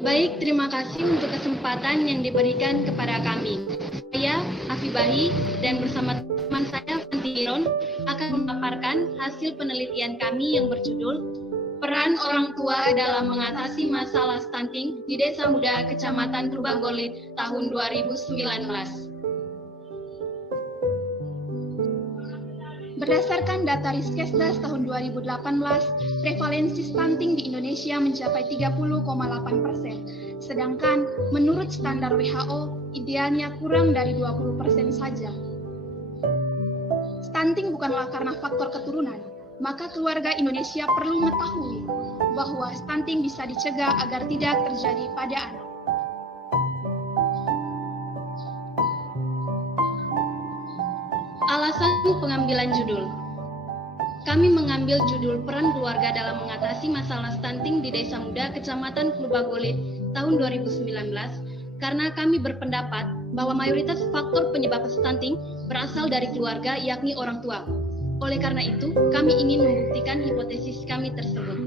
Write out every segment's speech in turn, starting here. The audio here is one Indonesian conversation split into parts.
Baik, terima kasih untuk kesempatan yang diberikan kepada kami. Saya Afibahi dan bersama teman saya Fanti Iron akan memaparkan hasil penelitian kami yang berjudul Peran Orang Tua dalam Mengatasi Masalah Stunting di Desa Muda Kecamatan Klubagolit tahun 2019. Berdasarkan data Riskesdas tahun 2018, prevalensi stunting di Indonesia mencapai 30,8%, sedangkan menurut standar WHO, idealnya kurang dari 20% saja. Stunting bukanlah karena faktor keturunan, maka keluarga Indonesia perlu mengetahui bahwa stunting bisa dicegah agar tidak terjadi pada anak. Alasan pengambilan judul. Kami mengambil judul peran keluarga dalam mengatasi masalah stunting di Desa Muda Kecamatan Klubagolit tahun 2019 karena kami berpendapat bahwa mayoritas faktor penyebab stunting berasal dari keluarga, yakni orang tua. Oleh karena itu, kami ingin membuktikan hipotesis kami tersebut.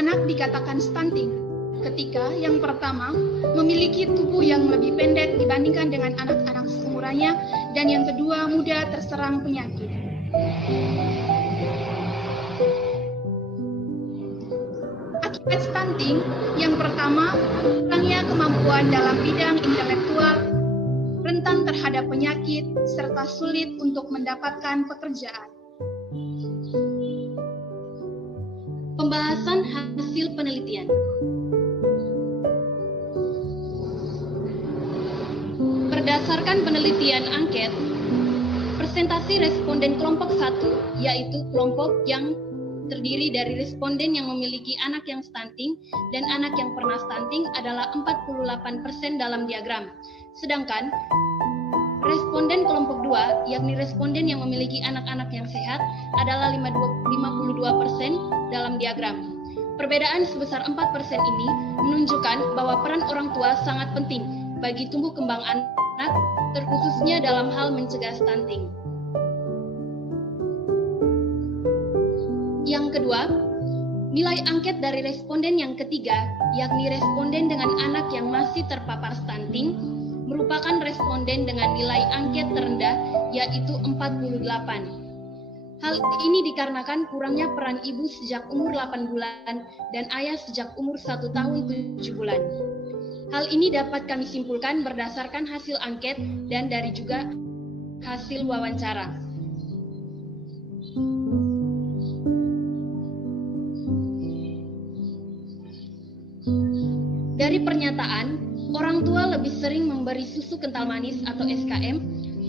Anak dikatakan stunting ketika yang pertama memiliki tubuh yang lebih pendek dibandingkan dengan anak-anak seumurannya, dan yang kedua mudah terserang penyakit. Akibat stunting, yang pertama kurangnya kemampuan dalam bidang intelektual, rentan terhadap penyakit, serta sulit untuk mendapatkan pekerjaan. Pembahasan hasil penelitian. Berdasarkan penelitian angket, presentasi responden kelompok 1, yaitu kelompok yang terdiri dari responden yang memiliki anak yang stunting dan anak yang pernah stunting adalah 48% dalam diagram. Sedangkan responden kelompok 2, yakni responden yang memiliki anak-anak yang sehat adalah 52% dalam diagram. Perbedaan sebesar 4% ini menunjukkan bahwa peran orang tua sangat penting bagi tumbuh kembang anak, terkhususnya dalam hal mencegah stunting. Yang kedua, nilai angket dari responden yang ketiga, yakni responden dengan anak yang masih terpapar stunting, merupakan responden dengan nilai angket terendah, yaitu 48. Hal ini dikarenakan kurangnya peran ibu sejak umur 8 bulan dan ayah sejak umur 1 tahun 7 bulan. Hal ini dapat kami simpulkan berdasarkan hasil angket dan dari juga hasil wawancara. Dari pernyataan, orang tua lebih sering memberi susu kental manis atau SKM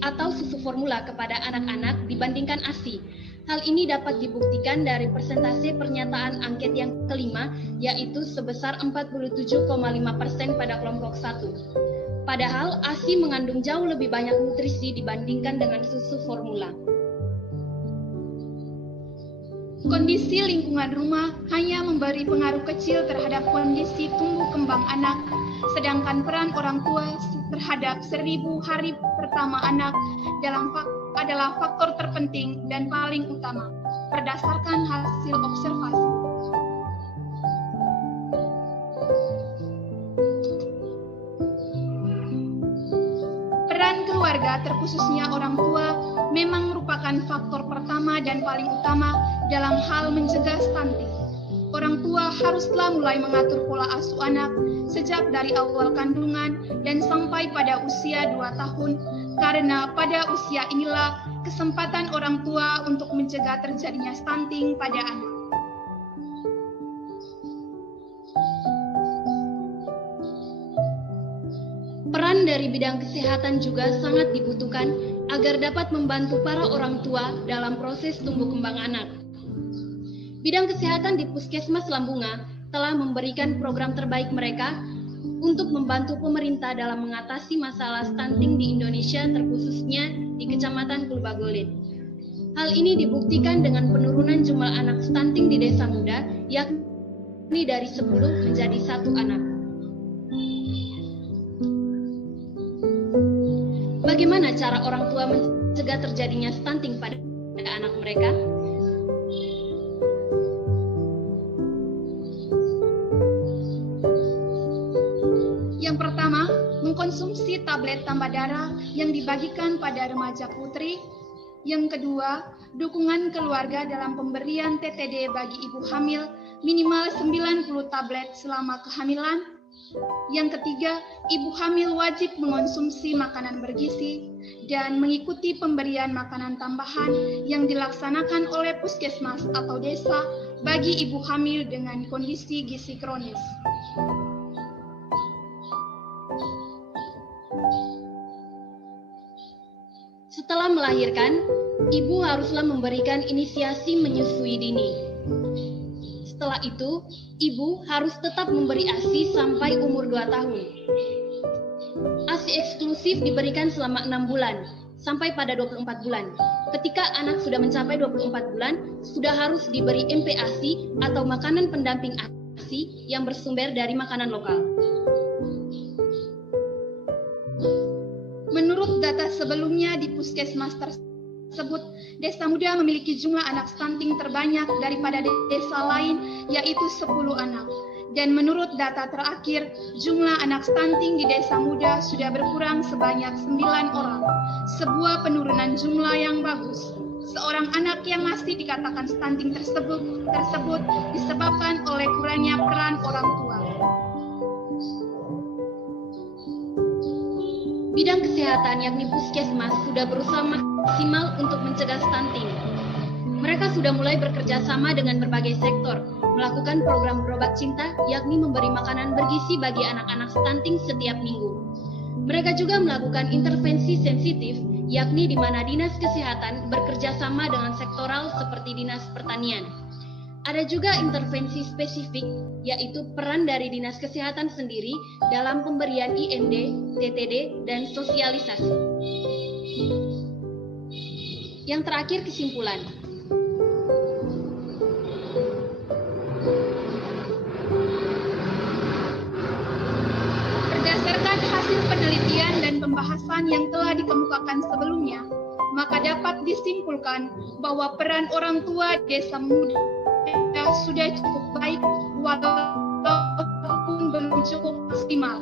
atau susu formula kepada anak-anak dibandingkan ASI. Hal ini dapat dibuktikan dari persentase pernyataan angket yang kelima, yaitu sebesar 47,5% pada kelompok 1. Padahal ASI mengandung jauh lebih banyak nutrisi dibandingkan dengan susu formula. Kondisi lingkungan rumah hanya memberi pengaruh kecil terhadap kondisi tumbuh kembang anak, sedangkan peran orang tua terhadap 1000 hari pertama anak adalah faktor terpenting dan paling utama, berdasarkan hasil observasi. Peran keluarga, terkhususnya orang tua, memang merupakan faktor pertama dan paling utama dalam hal mencegah stunting. Orang tua haruslah mulai mengatur pola asuh anak sejak dari awal kandungan dan sampai pada usia 2 tahun, karena pada usia inilah kesempatan orang tua untuk mencegah terjadinya stunting pada anak. Peran dari bidang kesehatan juga sangat dibutuhkan agar dapat membantu para orang tua dalam proses tumbuh kembang anak. Bidang kesehatan di Puskesmas Lambunga telah memberikan program terbaik mereka untuk membantu pemerintah dalam mengatasi masalah stunting di Indonesia, terkhususnya di Kecamatan Klubagolit. Hal ini dibuktikan dengan penurunan jumlah anak stunting di Desa Muda, yakni dari 10 menjadi 1 anak. Bagaimana cara orang tua mencegah terjadinya stunting pada anak mereka? mengkonsumsi tablet tambah darah yang dibagikan pada remaja putri. Yang kedua, dukungan keluarga dalam pemberian TTD bagi ibu hamil minimal 90 tablet selama kehamilan. Yang ketiga, ibu hamil wajib mengonsumsi makanan bergizi dan mengikuti pemberian makanan tambahan yang dilaksanakan oleh puskesmas atau desa bagi ibu hamil dengan kondisi gizi kronis. Setelah melahirkan, ibu haruslah memberikan inisiasi menyusui dini. Setelah itu, ibu harus tetap memberi ASI sampai umur 2 tahun. ASI eksklusif diberikan selama 6 bulan, sampai pada 24 bulan. Ketika anak sudah mencapai 24 bulan, sudah harus diberi MPASI atau makanan pendamping ASI yang bersumber dari makanan lokal. Menurut data sebelumnya di puskesmas tersebut, Desa Muda memiliki jumlah anak stunting terbanyak daripada desa lain, yaitu 10 anak. Dan menurut data terakhir, jumlah anak stunting di Desa Muda sudah berkurang sebanyak 9 orang. Sebuah penurunan jumlah yang bagus. Seorang anak yang masih dikatakan stunting tersebut disebabkan oleh kurangnya peran orang tua. Bidang kesehatan yakni puskesmas sudah berusaha maksimal untuk mencegah stunting. Mereka sudah mulai bekerja sama dengan berbagai sektor, melakukan program berobat cinta yakni memberi makanan bergizi bagi anak-anak stunting setiap minggu. Mereka juga melakukan intervensi sensitif yakni di mana dinas kesehatan bekerja sama dengan sektoral seperti dinas pertanian. Ada juga intervensi spesifik, yaitu peran dari dinas kesehatan sendiri dalam pemberian IND, TTD, dan sosialisasi. Yang terakhir, kesimpulan. Berdasarkan hasil penelitian dan pembahasan yang telah dikemukakan sebelumnya, maka dapat disimpulkan bahwa peran orang tua Desa Muda sudah cukup baik walaupun belum cukup maksimal.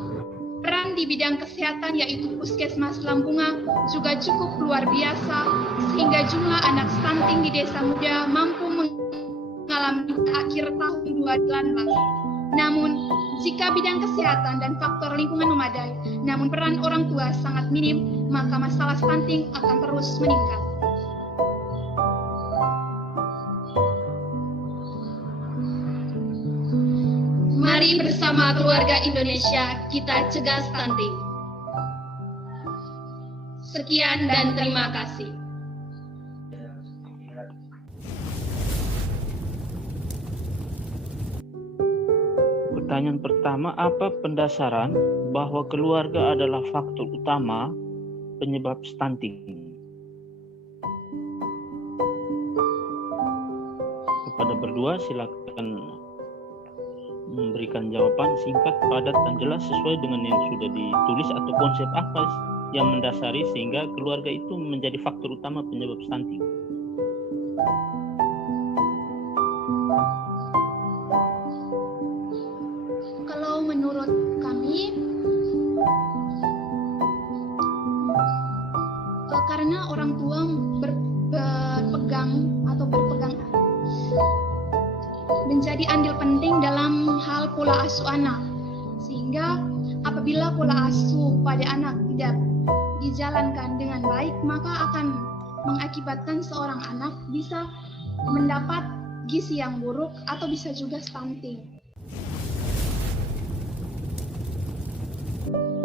Peran di bidang kesehatan yaitu Puskesmas Lambunga juga cukup luar biasa sehingga jumlah anak stunting di Desa Muda mampu mengalami akhir tahun 2018. Namun, jika bidang kesehatan dan faktor lingkungan memadai, namun peran orang tua sangat minim, maka masalah stunting akan terus meningkat. Mari bersama keluarga Indonesia kita cegah stunting. Sekian dan terima kasih. Pertanyaan pertama, apa pendasaran bahwa keluarga adalah faktor utama penyebab stunting? Kepada berdua silakan memberikan jawaban singkat, padat, dan jelas sesuai dengan yang sudah ditulis atau konsep apa yang mendasari sehingga keluarga itu menjadi faktor utama penyebab stunting. Kalau menurut kami, karena orang tua berpegang menjadi andil penting dalam hal pola asuh anak, sehingga apabila pola asuh pada anak tidak dijalankan dengan baik, maka akan mengakibatkan seorang anak bisa mendapat gizi yang buruk atau bisa juga stunting.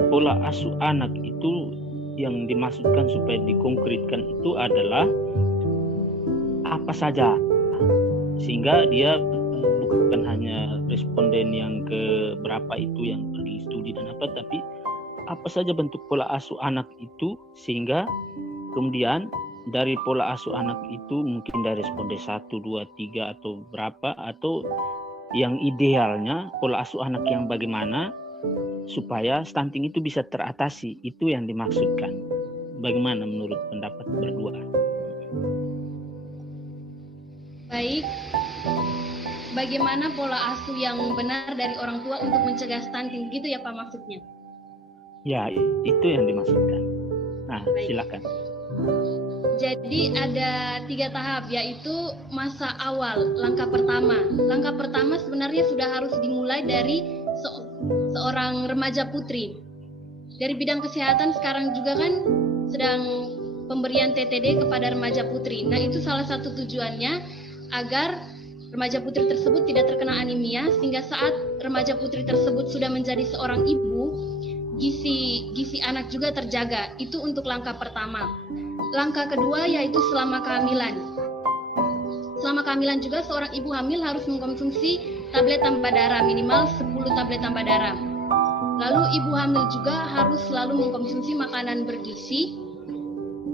Pola asuh anak itu yang dimaksudkan supaya dikonkretkan itu adalah apa saja, sehingga dia bukan hanya responden yang ke berapa itu yang pergi studi dan apa, tapi apa saja bentuk pola asuh anak itu, sehingga kemudian dari pola asuh anak itu mungkin dari responden 1, 2, 3 atau berapa, atau yang idealnya pola asuh anak yang bagaimana supaya stunting itu bisa teratasi, itu yang dimaksudkan. Bagaimana menurut pendapat berdua? Baik, bagaimana pola asuh yang benar dari orang tua untuk mencegah stunting, gitu ya Pak maksudnya? Ya, itu yang dimaksudkan. Nah, Baik. silakan. Jadi ada 3 tahap, yaitu masa awal, langkah pertama. Langkah pertama sebenarnya sudah harus dimulai dari seorang remaja putri. Dari bidang kesehatan sekarang juga kan sedang pemberian TTD kepada remaja putri. Nah, itu salah satu tujuannya agar remaja putri tersebut tidak terkena anemia, sehingga saat remaja putri tersebut sudah menjadi seorang ibu, gizi anak juga terjaga. Itu untuk langkah pertama. Langkah kedua yaitu selama kehamilan. Selama kehamilan juga seorang ibu hamil harus mengkonsumsi tablet tambah darah, minimal 10 tablet tambah darah. Lalu ibu hamil juga harus selalu mengkonsumsi makanan bergizi.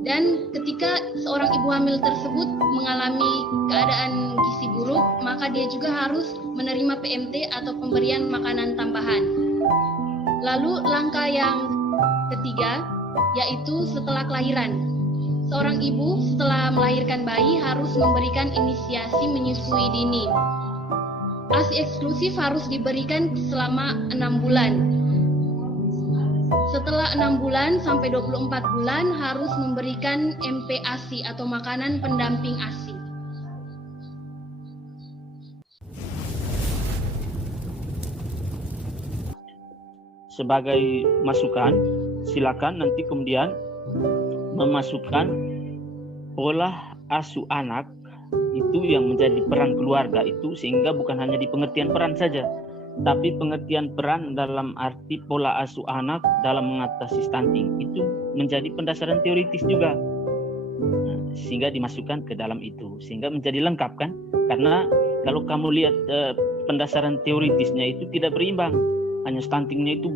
Dan ketika seorang ibu hamil tersebut mengalami keadaan gizi buruk, maka dia juga harus menerima PMT atau pemberian makanan tambahan. Lalu langkah yang ketiga yaitu setelah kelahiran. Seorang ibu setelah melahirkan bayi harus memberikan inisiasi menyusui dini. ASI eksklusif harus diberikan selama 6 bulan. Setelah 6 bulan sampai 24 bulan harus memberikan MPASI atau makanan pendamping ASI. Sebagai masukan, silakan nanti kemudian memasukkan pola asuh anak itu yang menjadi peran keluarga itu, sehingga bukan hanya di pengertian peran saja, tapi pengertian peran dalam arti pola asuh anak dalam mengatasi stunting itu menjadi pendasaran teoritis juga. Nah, sehingga dimasukkan ke dalam itu, sehingga menjadi lengkap kan? Karena kalau kamu lihat pendasaran teoritisnya itu tidak berimbang. Hanya stuntingnya itu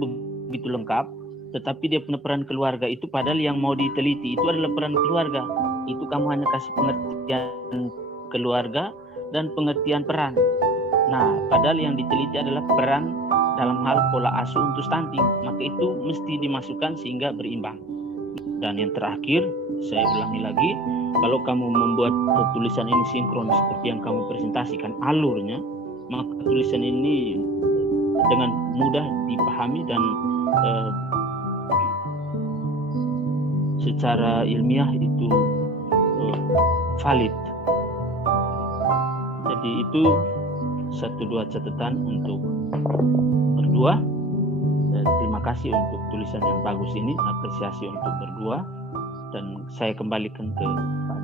begitu lengkap, tetapi dia punya peran keluarga itu padahal yang mau diteliti itu adalah peran keluarga. Itu kamu hanya kasih pengertian keluarga dan pengertian peran. Nah, padahal yang diteliti adalah peran dalam hal pola asuh untuk stunting. Maka itu mesti dimasukkan sehingga berimbang. Dan yang terakhir, saya ulangi lagi, kalau kamu membuat tulisan ini sinkron seperti yang kamu presentasikan alurnya, maka tulisan ini dengan mudah dipahami dan secara ilmiah itu valid. Jadi itu 1-2 catatan untuk berdua. Terima kasih untuk tulisan yang bagus ini, apresiasi untuk berdua, dan saya kembalikan ke Pak